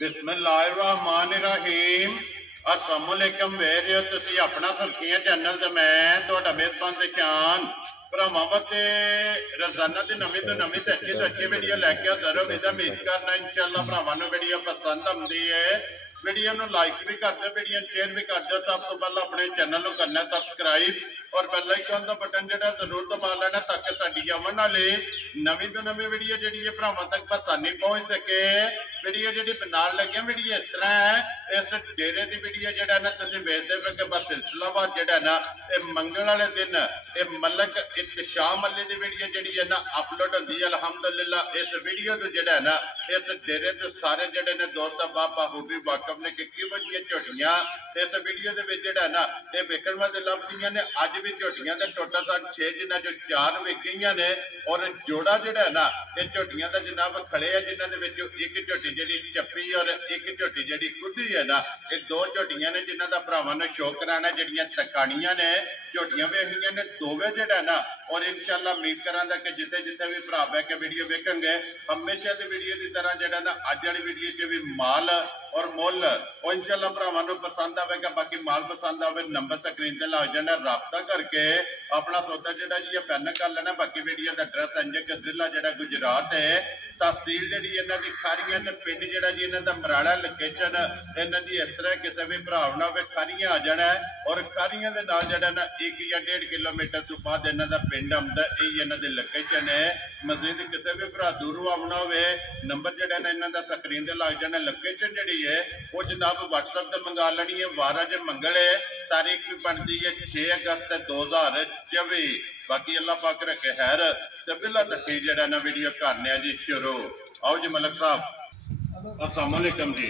बिस्मिल्लाहिर्रहमानिर्रहीम अस्सलामुअलैकुम वेरियो तुसी अपना सुर्खियां चैनल ते मैं तुहाडा मेज़बान ते शान भरावां ते रोजाना दी नवीं तो अच्छी वीडियो लैके हाज़र हो। उम्मीद करना इंशाअल्लाह भरावां नूं वीडियो पसंद आउंदी है। वीडियो नूं लाइक भी कर दो, वीडियो शेयर भी कर दो। सब तो पहले अपने चैनल को करना सब्सक्राइब और बेल आइकन का बटन जो जरूर दबा लेना ताकि साडी आवन वाली नवीं तो नवीं वीडियो जी भरावां तक आसानी पहुंच सके। वीडियो जी नाल लगी वीडियो इस तरह है, इस डेरे की वीडियो जो ना तुम वेखते पे कि बस सिलसिलावार जो ना मंगल वाले दिन मलक इत्शाम अली की वीडियो जी है ना अपलोड होती है। अलहमदुलिल्लाह इस वीडियो को जो है ना इस डेरे तो सारे जोड़े ने दोस्त बाबा खूबी वाकफ ने कि वजिए झोटियां इस वीडियो के जो है ना ये वेखण वास्ते लभदियां ने। अज भी झोटियां के टोटल सन 6 जिन्हों जो 4 विक गई ने और जोड़ा जोड़ा है ना ये झोटियां का जनाब खड़े है जिन्होंने एक झोटी जी चप्पी और एक झोटी जी कुदी है ना। ये 2 झोटियां ने जिन्हों का भरावां ने शो कराना जड़ियां तकानियां ने झोटियां वेखियां ने दोवे जोड़ा है ना। और इंशाअल्लाह उम्मीद करा कि जिथे जिथे भी भरा बह के वीडियो वेखेंगे हमेशा की वीडियो की तरह जो ना अज वाली वीडियो च भी माल और मुल और इंशाअल्लाह भरावां नूं पसंद आवेगा। बाकी माल पसंद आवे नंबर स्क्रीन ते लग जाना, राबता करके अपना सौदा जो जी फाइनल कर लेना। बाकी वीडियो का एड्रैस इंज कि जिला जो गुजरात है, तहसील जी इन्हों की खारियां ने, पिंड जो जी इन्हों का मराड़ा लोकेशन इन्हों की इस तरह किसी भी भरा ना हो खारियां आ जाना है। और खारियां के नाल जो ना 1 या 1.5 किलोमीटर तो बाद इन्हों का पिंड आउंदा, यही इन्हों की लोकेशन है। मजीद किसी भी भरा दूरों आना हो नंबर जो ना इन्हों का स्क्रीन से लग जाना। लोकेशन जी है वो जनाब WhatsApp से मंगा लेनी है। वार अज मंगल है, तारीख भी बनती है 6 अगस्त 2024। बाकी अल्लाह पाक रखे खैर ते बिला तक जड़ा ना वीडियो करने जी शुरू। आओ जी मलक साहब, अस्सलाम वालेकुम जी।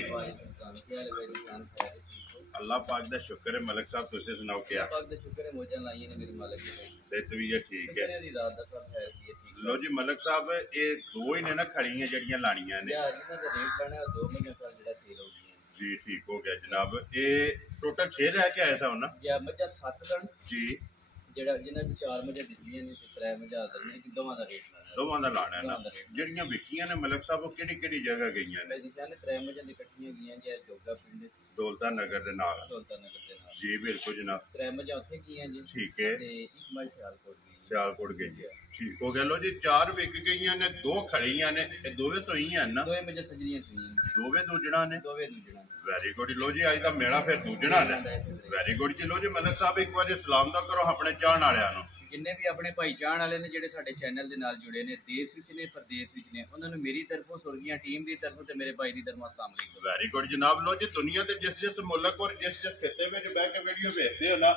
अल्लाह पाक दा शुक्र है। मलक साहब तुसीं सुनाओ क्या? पाक दा शुक्र है, मौजां लाईयां ने मेरे मालिक ने। सेहत भी है ठीक है लो जी। मलक साहब ये 2 ही ने ना खड़ियां जड़ियां लानियां ने जी, ठीक हो गया जनाब। ये टोटल 6 रह के आया था ना जी, जिन्हें 4 मझां दित्तियां ने 3 मझां दोवां दा रेट दोवां दा लाना है ना। जड़ियां विकियां ने मलक साहब वो केड़ी जगह गईयां ने? 3 मझां दी कट्टियां गईयां जी जोगा पिंड दौलता नगर दे नाल जी, बिल्कुल जनाब। 3 मझां उत्थे गईयां जी, ठीक है। ते एक मझ सियालकोट गई है, ठीक हो गया लो जी। 4 विक गई ने, 2 खड़ियां ने, दोवे सोईयां ना? दोवे मझां सजनियां सुनियां, दोवे दूजणा ने, दोवे दूजणा। वेरी गुड लो जी, अज दा मेड़ा फिर दूजणा ने। वेरी गुड जी लो जी। मलक साहब एक बार सलाम दा करो अपने चाहण वालियां नूं। जिन्ने भी अपने भाई चाहण वाले ने जिहड़े साडे चैनल दे नाल जुड़े ने, देश विच ने परदेश विच ने, उन्हां नूं मेरी तरफों सुर्गीआं टीम दी तरफों ते मेरे भाई दी तरफों अस्सलाम वालेकुम। वेरी गुड जनाब लो जी। दुनिया के जिस मुल्क और जिस खिते में बह के वीडियो देखते हो ना,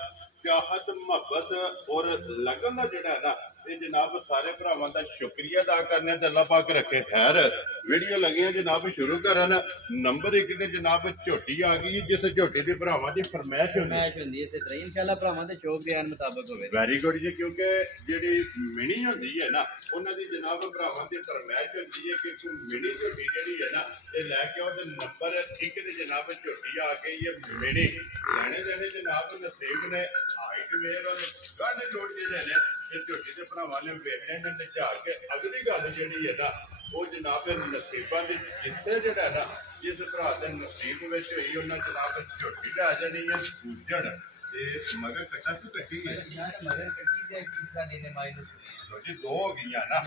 चाहत मुहब्बत और लगन का जोड़ा है ना ये जनाब सारे भरावां का शुक्रिया अदा करने। अल्लाह पाक रखे खैर। वीडियो लगे जनाब शुरू करन। नंबर 1 ते जनाब झोटी आ गई जिस झोटी की भरावां की फरमाइश होंदी है इंशाअल्लाह भरावां दे शौक बयान मुताबिक होवे। वेरी गुड जी, क्योंकि जिहड़ी मिनी होंदी है ना उन्हां दी जनाब भरावां की फरमाइश होंदी है कि मिनी झोटी जिहड़ी है ना ये लैके आओ। नंबर 1 ते जनाब झोटी आ गई है मिनी। लैने देने जनाब नसीब ने हाइट मेर और गंढ जोड़ जिहड़े ने झोटी के भरावां ने वेखने ने निझा के। अगली गल जिहड़ी है ना वो जनाब नसीबां दी जिथे जिहड़ा ना जिस भरा दे नसीब विच होई उन्हां जनाब झोटी लै जानी है पूजण ते मगर कट्टा तो कट्टी है मगर कट्टी ते साडी ने माई नु जी 2 हो गई ना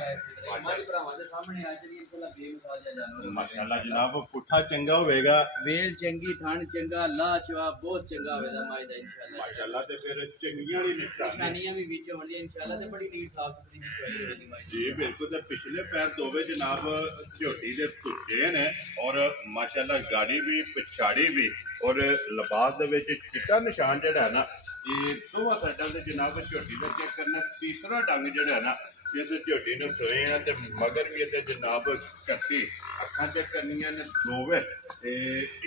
हमारे भरावां दे सामने आ चली इंशाअल्लाह बेमिसाल जानवर माशाअल्लाह जनाब। पुठा चंगा होवेगा, वेल चंगी, थान चंगा, लाजवाब बहुत चंगा होवेगा माई दा इंशाअल्लाह माशाअल्लाह। ते फिर चंगियां वाली निशानियां भी विच होंदियां इंशाअल्लाह ते बड़ी नीट साफ सुथरी होवेगी माई जी बिल्कुल। ते पिछले पैर दोवे जनाब झोटी दे टुटे ने और माशाअल्लाह गाड़ी भी पिछाड़ी भी और लिबास दे विच चिट्टा निशान जिहड़ा है ना ये दोवां साइडां ते जनाब झोटी दा चेक करना। तीसरा डंग जिहड़ा है ना इस झोटी ने सोए हैं ते मगर भी इहदे जनाब कट्टी अखां चेक करनियां ने दोवे ते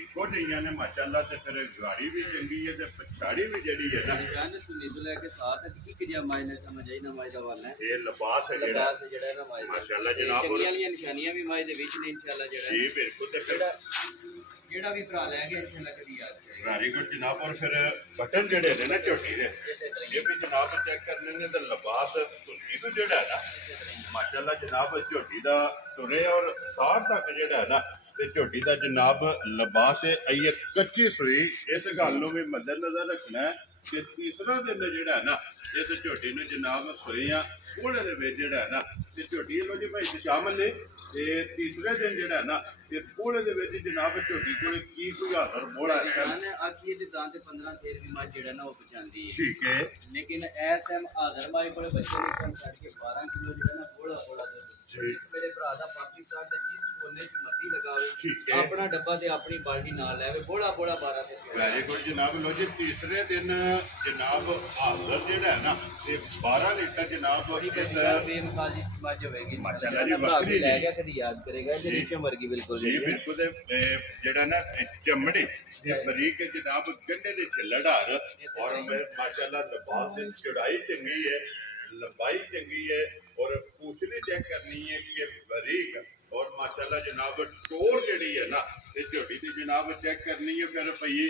इक्को जिहियां ने माशाअल्लाह। ते फिर गाड़ी भी चंगी है ते पिछाड़ी भी जिहड़ी है ना लेके साथ एक जिहा माई ने समझ आई ना माई दा वाल है ये लिबास है जिहड़ा ना माई माशाअल्लाह जनाब। चंगी वालियां निशानियां भी माई दे विच ने इंशाअल्लाह जिहड़ा जी बिल्कुल। ते जेड़ा भी भरा लैगे इंशाअल्लाह कदी याद करेगा। वेरी गुड जनाब। और फिर बटन जेड़े ने ना झोटी दे ये भी जनाब चेक करने ने ते लिबास धुनी तो जेड़ा है ना माशाअल्लाह जनाब झोटी दा तुरे और साठ तक जेड़ा है ना ਤੇ ਝੋਟੀ ਦਾ ਜਨਾਬ ਲਿਬਾਸ ਆਈਏ ਕੱਚੀ ਸੂਈ। ਇਸ ਗੱਲ ਨੂੰ ਵੀ ਮੱਦੇਨਜ਼ਰ ਰੱਖਣਾ ਹੈ ਕਿ ਤੀਸਰਾ ਦਿਨ ਜਿਹੜਾ ਹੈ ਨਾ ਇਸ ਝੋਟੀ ਨੂੰ ਜਨਾਬ ਸੂਈ ਆ ਉਹਦੇ ਦੇ ਵਿੱਚ ਜਿਹੜਾ ਹੈ ਨਾ ਤੇ ਝੋਟੀ ਲੋ ਜੀ ਭਾਈ ਸ਼ਾਮਲ ਨੇ ਤੇ ਤੀਸਰੇ ਦਿਨ ਜਿਹੜਾ ਹੈ ਨਾ ਤੇ ਉਹਦੇ ਦੇ ਵਿੱਚ ਜਨਾਬ ਝੋਟੀ ਕੋਲ ਕੀ ਕੋਈ ਹਾਜ਼ਰ ਬੋੜਾ ਹੈ ਆਖੀਏ ਤੇ ਦਾਂ ਤੇ 15 13 ਦੀ ਮੱਝ ਜਿਹੜਾ ਨਾ ਉਹ ਪਹੁੰਚਾਉਂਦੀ ਹੈ। ਠੀਕ ਹੈ, ਲੇਕਿਨ ਇਸ ਟਾਈਮ ਹਾਜ਼ਰ ਮਾਈ ਕੋਲੇ ਬੱਚੇ ਨੇ ਕੰਮ ਛੱਡ ਕੇ 12 ਕਿਲੋ ਜਿਹੜਾ ਨਾ ਬੋੜਾ ਬੋੜਾ ਦੁੱਧ ਮੇਰੇ ਭਰਾ ਦਾ ਪਾਕਿਸਤਾਨ ਦੇ ਜਿਸ ਕੋਨੇ ਚ ਮਰਜ਼ੀ ਲਗਾਵੇ ਆਪਣਾ ਡੱਬਾ ਤੇ ਆਪਣੀ ਬਾਲਟੀ ਨਾਲ ਲੈਵੇ ਬੋੜਾ ਬੋੜਾ 12 ਤੇ ਵੈਰੀ ਗੁੱਡ ਜਨਾਬ। ਲੋ ਜੀ ਤੀਸਰੇ ਦਿਨ ਜਨਾਬ ਹਾਜ਼ਰ ਜਿਹੜਾ ਹੈ ਨਾ ਤੇ 12 ਲੀਟਰ ਜਨਾਬ ਬੇਮਿਸਾਲ ਦੀ ਮੱਝ ਹੋਵੇਗੀ। ਮਾਸ਼ਾਅੱਲਾ ਜੀ ਬੱਕਰੀ ਲੈ ਗਿਆ ਕਦੀ ਯਾਦ ਕਰੇਗਾ ਜਿਹੜੀ ਚਮਰਗੀ ਬਿਲਕੁਲ ਜੀ ਬਿਲਕੁਲ ਤੇ ਜਿਹੜਾ ਨਾ ਚਮੜੀ ਤੇ ਬਰੀਕ ਜਨਾਬ ਗੰਢੇ ਦੇ ਛਿੱਲੜਾਰ ਔਰ ਮਾਸ਼ਾਅੱਲਾ ਲਿਬਾਸ ਦੀ ਚੌੜਾਈ ਚੰਗੀ ਹੈ, लंबाई चंगी है और पूछनी चेक करनी है कि बारीक और माशाल्लाह जनाब टोर जी है ना झोटी की जनाब चेक करनी है। फिर भाई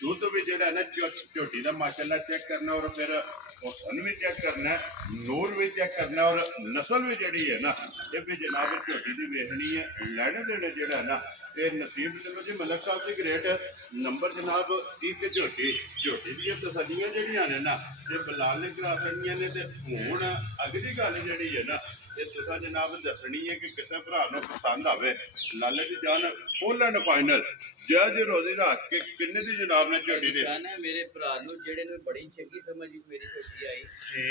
दुध भी जो है ना झोटी का माशाल्लाह चेक करना और फिर हुसन भी चेक करना है, नूर भी चेक करना और नस्ल भी जी है ना ये भी जनाब झोटी की वेखनी है। लैने देने जो है ना ये नसीब चलो जी मलक साहब की ग्रेट नंबर जनाब एक झोटी झोटी दी तसलियां जड़ियां ने ना ये बिलाल ने करा सकदियां ने ते हुण अगली गल जी है ना ये तुसा जनाब दसनी है कि किसी भरा नूं पसंद आवे लाले दी जान खोलन फाइनल जज रोजी रख के किन्ने दी जनाब ने झोटी दे मेरे भरा नूं जेड़े ने बड़ी चंगी समझ मेरी झोटी आई जी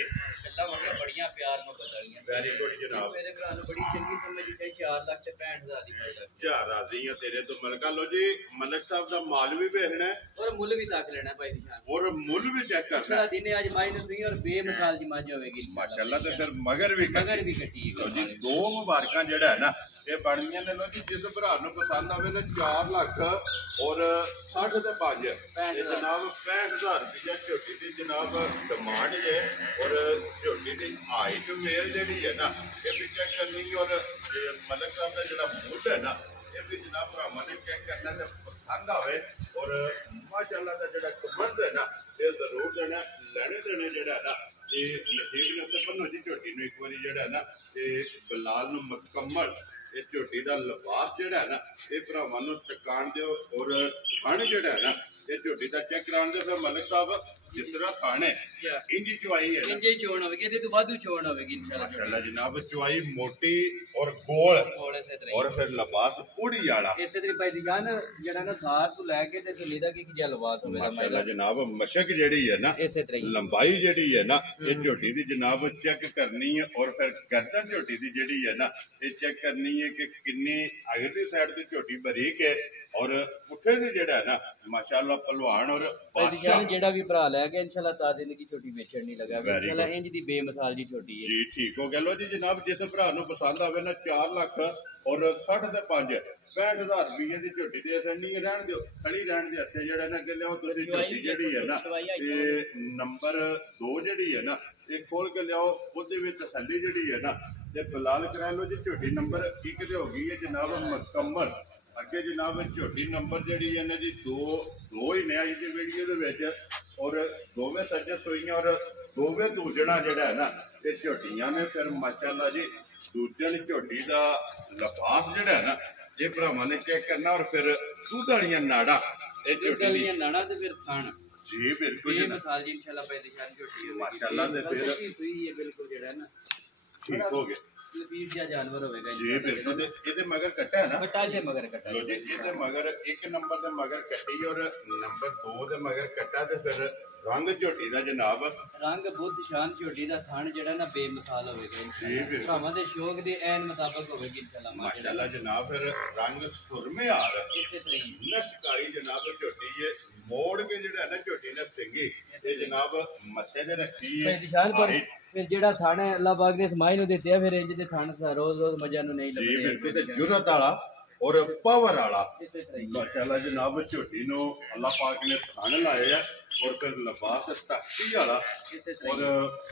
कल्ला हो गया बड़ियां प्यार में बदलियां। वेरी गुड जनाब मेरे भरा नूं बड़ी चंगी समझ ते 4,65,000 दी मिल जाती जा राजी है तेरे तो मलका। लो जी मलक साहब दा माल भी वेखना है और मुल भी तक लेना भाई निशान और मुल भी चेक करना सारा दिन आज माइनस नहीं और बेमिसाल दी मज होवेगी माशाल्लाह। ते फिर मगर भी कटी लो जी दो मुबारकां जेड़ा है ना ये बनियां ने लो जी जिस भरा नूं पसंद आवे ना 4 लाख और 5.5 जनाब 65,000 रुपया झोटी की जनाब डिमांड है और झोटी की हाइट मेल जी है ना ये भी चेक करनी और मलक साहब का जो मुल है ना ये भी जनाब भरावां ने चेक करना ते पसंद आवे और माशाल्लाह का जो कमर है ना ये जरूर देना लेने देने जो है ना ये नसीब ने तो बनो जी झोटी एक बार जो है ना बिलाल मुकम्मल ये झोटी का लिबास जोड़ा है ना ये भरावां नूं टकाण दिओ और थण जोड़ा है ना ये झोटी का चेक कराने दे। फिर मलिक साहब जिस तरह थण है इंज चवाई है इंज चोण होगी ते तो वाधू चोण होगी माशाल्लाह जनाब चवाई मोटी और गोल और फिर लिबास पूरी वाला इसे तरी भाई जान जेड़ा ना सार तो लेके ते थल्ले दा की लिबास होवे माशाल्लाह जनाब मशक जेड़ी है ना लंबाई जेड़ी है ना ये झोटी दी जनाब चेक करनी है और फिर गर्दन झोटी दी जेड़ी है ना ये चेक करनी है कि कितनी अगली साइड दी झोटी बारीक है और पुठे दी जेड़ा है ना माशाल्लाह पहलवान और बादशाह जेड़ा भी भरा ले गया इंशाल्लाह ताजे की छोटी बेचण नहीं लगा इंशाल्लाह इंज दी बेमिसाल दी छोटी है जी ठीक हो गया। लो जी जनाब जिस भरा नूं पसंद आवे ना 4 लाख और 65,000 रुपये की झोटी दे रहनी रहन दो खड़ी रहन दे हथे जेड़ा ना अगे लियाओ तुसीं झोटी जेड़ी है ना ते नंबर 2 जेड़ी है ना ये खोल के लियाओ ओदे विच तसल्ली जेड़ी है ना ते बिलाल करा लो जी झोटी नंबर 1 ते हो गई है जनाब मुकम्मल अगे जनाब झोटी नंबर जी है ना जी दो ही ने अज की वीडियो के और दोवें सज्जे सोईयां और दोवें दूजना जोड़ा है ना ये झोटियां ने फिर माशाल्लाह जी दूजन झोटी का लिबास जोड़ा है ना ये भरावां ने चेक करना और फिर दूध वाली नाड़ा ये झोटी नाड़ा ते फिर थान जी बिल्कुल मिसाल जी इंशाल्लाह भाई निशान झोटी माशाल्लाह ते फिर बिल्कुल जेड़ा है ना ठीक हो गया जानवर होगा जी बिल्कुल ये मगर कट्टा है ना कट्टा जे मगर कट्टा लो जी ये मगर 1 नंबर दे मगर कट्टी और नंबर 2 दे मगर कट्टा ते फिर रंग झोटी दा जनाब रंग बुद्ध शान झोटी दा थान जेड़ा ना बेमिसाल होवेगा इंशाल्लाह भावां दे शौक दे ऐन मुताबिक होवेगी इंशाल्लाह माशाल्लाह जनाब फिर रंग सुरमे आ रहा इसे तरीन नशकारी जनाब झोटी ये मोड़ के जेड़ा ना झोटी ने सिंगी ये जनाब मथे दे रखी है निशान पर फिर जेड़ा थाना अल्लाह पाक ने समाई नु देते फिर इंज दे थान रोज रोज मजा नु नहीं लगदे जी बिल्कुल ते जुरत वाला और पावर वाला माशाल्लाह जनाब झोटी नु अल्लाह पाक ने थान लाए है और फिर लिबास तख्ती वाला और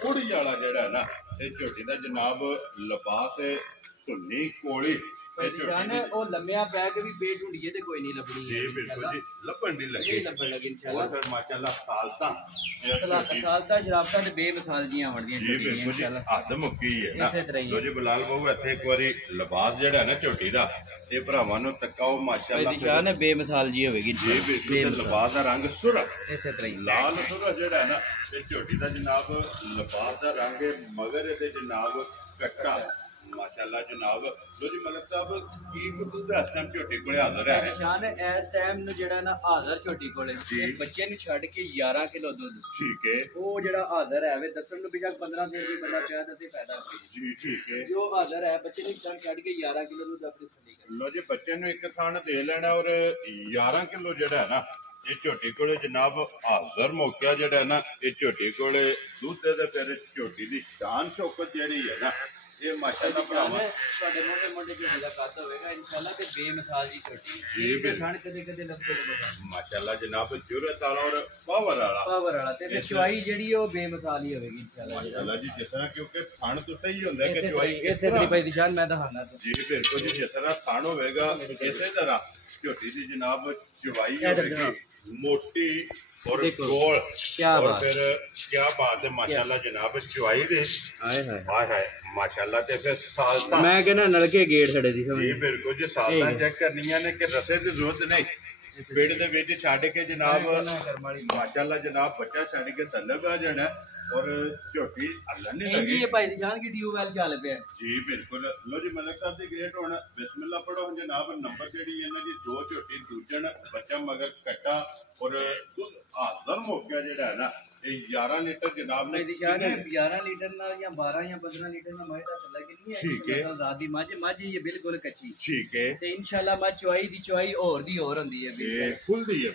कुड़ी वाला जेड़ा ना ये झोटी दा जनाब लिबास धुन्नी कोड़ी ਉਹ ਲੰਮਿਆ ਪੈ ਕੇ ਵੀ ਪੇਟ ਢੂੰਡੀਏ ਤੇ ਕੋਈ ਨਹੀਂ ਲੱਭਣੀ ਜੀ ਬਿਲਕੁਲ ਜੀ ਲੱਭਣ ਦੀ ਲੱਗੇ ਲੱਭਣ ਲੱਗੇ ਇਨਸ਼ਾਅੱਲਾ ਫਿਰ ਮਾਸ਼ਾਅੱਲਾ ਸਾਲਤਾਂ ਸ਼ਰਾਬਤਾਂ ਤੇ ਬੇਮਿਸਾਲ ਜੀਆਂ ਬਣਦੀਆਂ ਜੀ ਬਿਲਕੁਲ ਜੀ ਹੱਦ ਮੁੱਕੀ ਹੈ ਨਾ ਲੋ ਜੀ ਬਲਾਲ ਬਾਬੂ ਇੱਥੇ ਇੱਕ ਵਾਰੀ ਲਿਬਾਸ ਜਿਹੜਾ ਨਾ ਝੋਟੀ ਦਾ ਇਹ ਭਰਾਵਾਂ ਨੂੰ ਤੱਕਾਓ ਮਾਸ਼ਾਅੱਲਾ ਨਿਸ਼ਾਨ ਹੈ ਬੇਮਿਸਾਲ ਜੀ ਹੋਵੇਗੀ ਜੀ ਬਿਲਕੁਲ ਲਿਬਾਸ ਦਾ ਰੰਗ ਸੁਰਖ ਇਸੇ ਤਰ੍ਹਾਂ ਹੀ ਲਾਲ ਸੁਰਖ ਜਿਹੜਾ ਨਾ ਇਹ ਝੋਟੀ ਦਾ ਜਨਾਬ ਲਿਬਾਸ ਦਾ ਰੰਗ ਮਗਰ ਇਹਦੇ ਜਨਾਬ ਕੱਟਾ ਮਾਸ਼ਾਅੱਲਾ ਜਨਾਬ ਲੋ ਜੀ ਮਲਕ ਸਾਹਿਬ ਕੀ ਕੁਝ ਇਸ ਟਾਈਮ ਝੋਟੀ ਕੋਲੇ ਹਾਜ਼ਰ ਹੈ ਨਿਸ਼ਾਨ ਇਸ ਟਾਈਮ ਨੂੰ ਜਿਹੜਾ ਨਾ ਹਾਜ਼ਰ ਝੋਟੀ ਕੋਲੇ ਬੱਚੇ ਨੂੰ ਛੱਡ ਕੇ 11 ਕਿਲੋ ਦੁੱਧ ਠੀਕ ਹੈ ਉਹ ਜਿਹੜਾ ਹਾਜ਼ਰ ਹੈ ਵੇ ਦੱਸਣ ਨੂੰ ਬਿਜਾ 15 ਦਿਨ ਦੀ ਬੰਦਾ ਪਿਆ ਤੇ ਫਾਇਦਾ ਜੀ ਠੀਕ ਹੈ ਜੋ ਹਾਜ਼ਰ ਹੈ ਬੱਚੇ ਨੂੰ ਛੱਡ ਕੇ 11 ਕਿਲੋ ਦੁੱਧ ਆਪਣੀ ਸਲੀ ਕਰ ਲੋ ਜੀ ਬੱਚੇ ਨੂੰ ਇੱਕ ਥਾਂ ਦੇ ਲੈਣਾ ਔਰ 11 ਕਿਲੋ ਜਿਹੜਾ ਹੈ ਨਾ ਇਹ ਝੋਟੀ ਕੋਲੇ ਜਨਾਬ ਹਾਜ਼ਰ ਮੌਕਿਆ ਜਿਹੜਾ ਨਾ ਇਹ ਝੋਟੀ ਕੋਲੇ ਦੁੱਧ ਦੇ ਫਿਰ ਝੋਟੀ ਦੀ ਸ਼ਾਨ ਸ਼ੌਕਤ ਜਿਹੜੀ ਹੈ ਨਾ ਇਹ ਮਾਸ਼ਾਅੱਲਾ ਭਰਾਵਾ ਤੁਹਾਡੇ ਮੋਢੇ ਝੋਟੀ ਦਾ ਕੱਦ ਹੋਵੇਗਾ ਇਨਸ਼ਾਅੱਲਾ ਤੇ ਬੇਮਿਸਾਲ ਦੀ ਝੋਟੀ ਜੀ ਬਿਲਕੁਲ ਕਦੇ ਲੱਭਦੇ ਮਾਸ਼ਾਅੱਲਾ ਜਨਾਬ ਜੁਰਤ ਵਾਲਾ ਔਰ ਪਾਵਰ ਵਾਲਾ ਤੇ ਚੁਆਈ ਜਿਹੜੀ ਉਹ ਬੇਮਿਸਾਲ ਹੀ ਹੋਵੇਗੀ ਇਨਸ਼ਾਅੱਲਾ ਮਾਸ਼ਾਅੱਲਾ ਜੀ ਜਿਸ ਤਰ੍ਹਾਂ ਕਿਉਂਕਿ ਥਣ ਤੋਂ ਸਹੀ ਹੁੰਦਾ ਕਿ ਚੁਆਈ ਇਸੇ ਤਰੀਕੇ ਭਾਈ ਨਿਸ਼ਾਨ ਮੈਂ ਦਿਖਾਣਾ ਜੀ ਬਿਲਕੁਲ ਜੀ ਜਿਸ ਤਰ੍ਹਾਂ ਥਣ ਹੋਵੇਗਾ ਇਸੇ ਤਰ੍ਹਾਂ ਝੋਟੀ ਦੀ ਜਨਾਬ ਚੁਆਈ ਹੋਵੇਗੀ मोटी और गोल और फिर क्या बात है माशाल्लाह जनाब चुआई दे हाय हाय माशाल्लाह ते फिर सालता मैं कहना नलके गेट छड़े दी जी बिल्कुल जी सालता चेक करनियां ने कि रसे दी जरूरत नहीं पेड़ दे विच छड़ के जनाब माशाल्लाह जनाब बच्चा छड़ के थल्ले पै जाना और झोटी हल्लन नहीं लगी ये भाई निशान की ट्यूबवेल चल पे जी बिल्कुल लो जी मलक साहब दी ग्रेट हुन बिस्मिल्लाह पढ़ो जनाब नंबर जेडी इन्हां दी दो झोटी दूजन बच्चा मगर कट्टा और हाजर मौका जेड़ा है ना 11 लीटर जनाब ने निशान है 11 लीटर ना या 12 या 15 लीटर ना माइटा चला के नहीं है ठीक है आजादी माज ये बिल्कुल कच्ची ठीक है ते इंशाल्लाह माज चुआई दी और होंदी है ये खुल दी है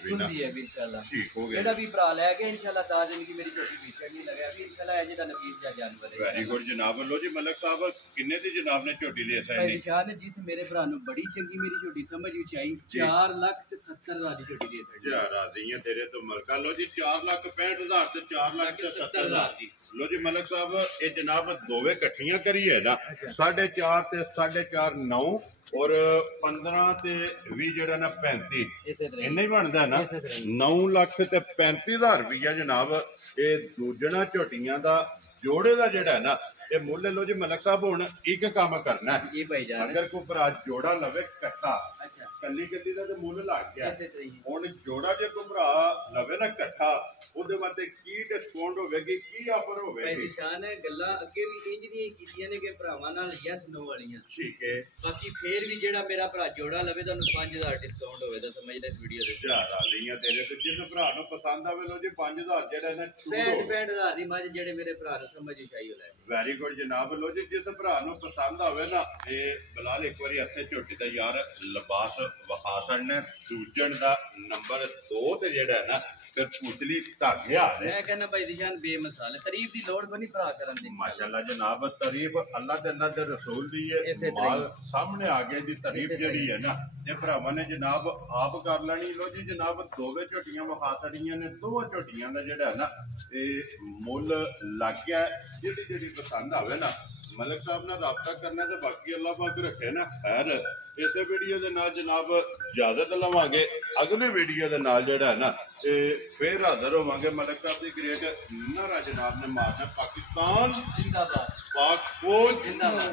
इंशाल्लाह ठीक हो गया जेड़ा भी भरा ले के इंशाल्लाह ताज इनकी मेरी छोटी पीछे नहीं लगा भी इंशाल्लाह है जेदा नफीस जा जानवर है वेरी गुड जनाब लो जी मलक साहब किन्ने दी जनाब ने झोटी ले साई निशान जिस मेरे भरा नु बड़ी चंगी मेरी छोटी समझ विच आई 4,70,000 दी छोटी दे सकदी है राजी है तेरे तो मलका लो जी 4,65,000 ते 4,70,000 लो जी मलक साहब ये जनाब दोवे इकट्ठियां करी है ना 4.5 ते 4.5 9 और 15 ते 20 जेड़ा ना 35 इन्ना ही बनदा ना 9 लाख ते 35,000 रुपया जनाब ये दूजणा झोटियां दा जोड़े दा जेड़ा है ना ये मुल लो जी मलक साहब हुण एक काम करना है अगर कोई भरा जोड़ा लवे कट्टा कली कली का मुल लग गया हुण जोड़ा जे कोई भरा लवे ना कट्ठा ਉਹਦੇ ਵਾਸਤੇ ਕੀ ਡਿਸਕਾਊਂਟ ਹੋਵੇਗੀ ਕੀ ਆਫਰ ਹੋਵੇਗੀ ਨਿਸ਼ਾਨ ਹੈ ਗੱਲਾਂ ਅੱਗੇ ਵੀ ਇੰਜ ਦੀਆਂ ਕੀਤੀਆਂ ਨੇ ਕਿ ਭਰਾਵਾਂ ਨਾਲ ਯੈਸ ਨੋ ਵਾਲੀਆਂ ਠੀਕ ਹੈ ਬਾਕੀ ਫੇਰ ਵੀ ਜਿਹੜਾ ਮੇਰਾ ਭਰਾ ਜੋੜਾ ਲਵੇ ਤੁਹਾਨੂੰ 5000 ਡਿਸਕਾਊਂਟ ਹੋਵੇ ਤਾਂ ਸਮਝ ਲੈ ਇਸ ਵੀਡੀਓ ਦੇ ਯਾਰ ਆ ਗਈਆਂ ਤੇਰੇ ਤੇ ਜਿਸ ਭਰਾ ਨੂੰ ਪਸੰਦ ਆਵੇ ਲੋ ਜੀ 5000 ਜਿਹੜਾ ਨਾ 65,000 ਦੀ ਮੱਝ ਜਿਹੜੇ ਮੇਰੇ ਭਰਾ ਨੂੰ ਸਮਝ ਚਾਹੀਓ ਲੈ ਵੈਰੀ ਗੁੱਡ ਜਨਾਬ ਲੋ ਜੀ ਜਿਸ ਭਰਾ ਨੂੰ ਪਸੰਦ ਆਵੇ ਨਾ ਇਹ ਬਲਾਲ ਇੱਕ ਵਾਰੀ ਇੱਥੇ ਝੋਟੀ ਦਾ ਯਾਰ ਲਿਬਾਸ ਵਿਖਾ ਛੱਡਣਾ ਸੂਜਣ ਦਾ ਨੰਬਰ 2 ਤੇ ਜਿਹੜਾ ਹੈ ਨਾ ਫਿਰ ਪੁਤਲੀ ਧਾਗੇ ਆ ਮੈਂ ਕਹਿੰਦਾ ਭਾਈ ਨਿਸ਼ਾਨ ਬੇਮਿਸਾਲ ਤਾਰੀਫ ਦੀ ਲੋੜ ਬਣੀ ਭਰਾ ਕਰਨ ਦੀ ਮਾਸ਼ਾਅੱਲਾ ਜਨਾਬ ਤਾਰੀਫ ਅੱਲਾਹ ਤੇ ਅੱਲਾਹ ਦੇ ਰਸੂਲ ਦੀ ਹੈ ਮਾਲ ਸਾਹਮਣੇ ਆ ਗਿਆ ਦੀ ਤਾਰੀਫ ਜਿਹੜੀ ਹੈ ਨਾ ਇਹ ਭਰਾਵਾਂ ਨੇ ਜਨਾਬ ਆਪ ਕਰ ਲੈਣੀ ਲੋ ਜੀ ਜਨਾਬ ਦੋਵੇਂ ਝੋਟੀਆਂ ਵਿਖਾ ਛੜੀਆਂ ਨੇ ਦੋਵਾਂ ਝੋਟੀਆਂ ਦਾ ਜਿਹੜਾ ਨਾ ਇਹ ਮੁੱਲ ਲੱਗ ਗਿਆ ਜਿਹੜੀ ਪਸੰਦ ਆਵੇ ਨਾ मलिक साहब ने राबता करना तो बाकी अल्लाह पाक रखे ना खैर इस वीडियो के नाल जनाब इजाजत लवांगे अगले वीडियो के नाल जेड़ा है ना फिर हाजिर होवांगे मलिक साहब की ग्रेट नारा जनाब ने मारना पाकिस्तान जिंदाबाद पाक फौज जिंदाबाद।